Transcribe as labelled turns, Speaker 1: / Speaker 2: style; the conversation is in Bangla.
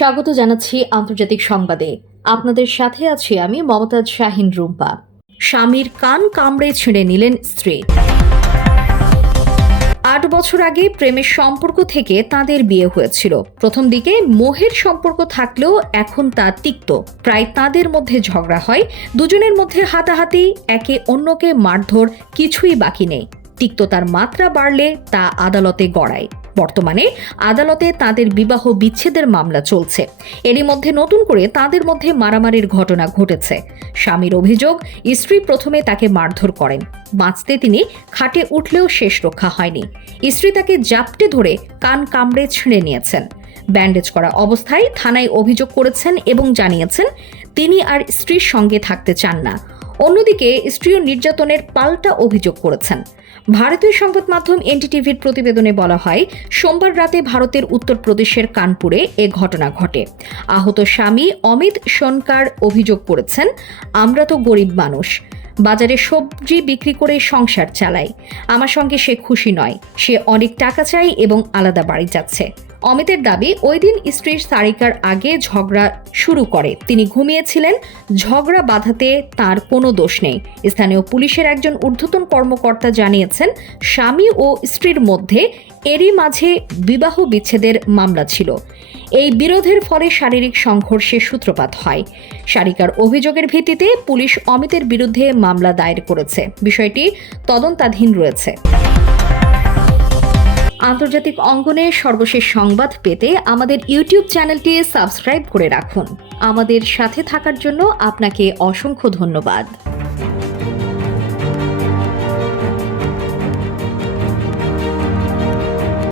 Speaker 1: স্বাগত জানাচ্ছি আন্তর্জাতিক সংবাদে। আপনাদের সাথে আছি আমি মমতাজ শাহিন রুম্পা। স্বামীর কান কামড়ে ছিঁড়ে নিলেন স্ত্রী। আট বছর আগে প্রেমের সম্পর্ক থেকে তাদের বিয়ে হয়েছিল। প্রথম দিকে মোহের সম্পর্ক থাকলেও এখন তা তিক্ত। প্রায় তাদের মধ্যে ঝগড়া হয়, দুজনের মধ্যে হাতাহাতি, একে অন্যকে মারধর, কিছুই বাকি নেই। তিক্ততার মাত্রা বাড়লে তা আদালতে গড়ায়। বর্তমানে আদালতে তাদের বিবাহ বিচ্ছেদের মামলা চলছে। এরই মধ্যে নতুন করে তাদের মধ্যে মারামারির ঘটনা ঘটেছে। স্বামীর অভিযোগ, স্ত্রী প্রথমে তাকে মারধর করেন। বাঁচতে তিনি খাটে উঠলেও শেষ রক্ষা হয়নি। স্ত্রী তাকে জাপটে ধরে কান কামড়ে ছিঁড়ে নিয়েছেন। ব্যান্ডেজ করা অবস্থায় থানায় অভিযোগ করেছেন এবং জানিয়েছেন, তিনি আর স্ত্রীর সঙ্গে থাকতে চান না। অন্যদিকে স্ত্রীও নির্যাতনের পাল্টা অভিযোগ করেছেন। ভারতীয় সংবাদ মাধ্যম এনটিটিভির প্রতিবেদনে বলা হয়, সোমবার রাতে ভারতের উত্তরপ্রদেশের কানপুরে এ ঘটনা ঘটে। আহত স্বামী অমিত সোনকার অভিযোগ করেছেন, আমরা তো গরিব মানুষ। বাজারে সবজি বিক্রি করে সংসার চালাই। আমার সঙ্গে সে খুশি নয়। সে অনেক টাকা চাই এবং আলাদা বাড়ি যাচ্ছে। অমিতের দাবি, ওই দিন স্ত্রীর সারিকার আগে ঝগড়া শুরু করে। তিনি ঘুমিয়েছিলেন, ঝগড়া বাঁধাতে তার কোনো দোষ নেই। স্থানীয় পুলিশের একজন ঊর্ধ্বতন কর্মকর্তা জানিয়েছেন, স্বামী ও স্ত্রীর মধ্যে এরই মাঝে বিবাহ বিচ্ছেদের মামলা ছিল। এই বিরোধের ফলে শারীরিক সংঘর্ষের সূত্রপাত হয়। সারিকার অভিযোগের ভিত্তিতে পুলিশ অমিতের বিরুদ্ধে মামলা দায়ের করেছে। বিষয়টি তদন্তাধীন রয়েছে। আন্তর্জাতিক অঙ্গনে সর্বশেষ সংবাদ পেতে আমাদের ইউটিউব চ্যানেলটি সাবস্ক্রাইব করে রাখুন। আমাদের সাথে থাকার জন্য আপনাকে অসংখ্য ধন্যবাদ।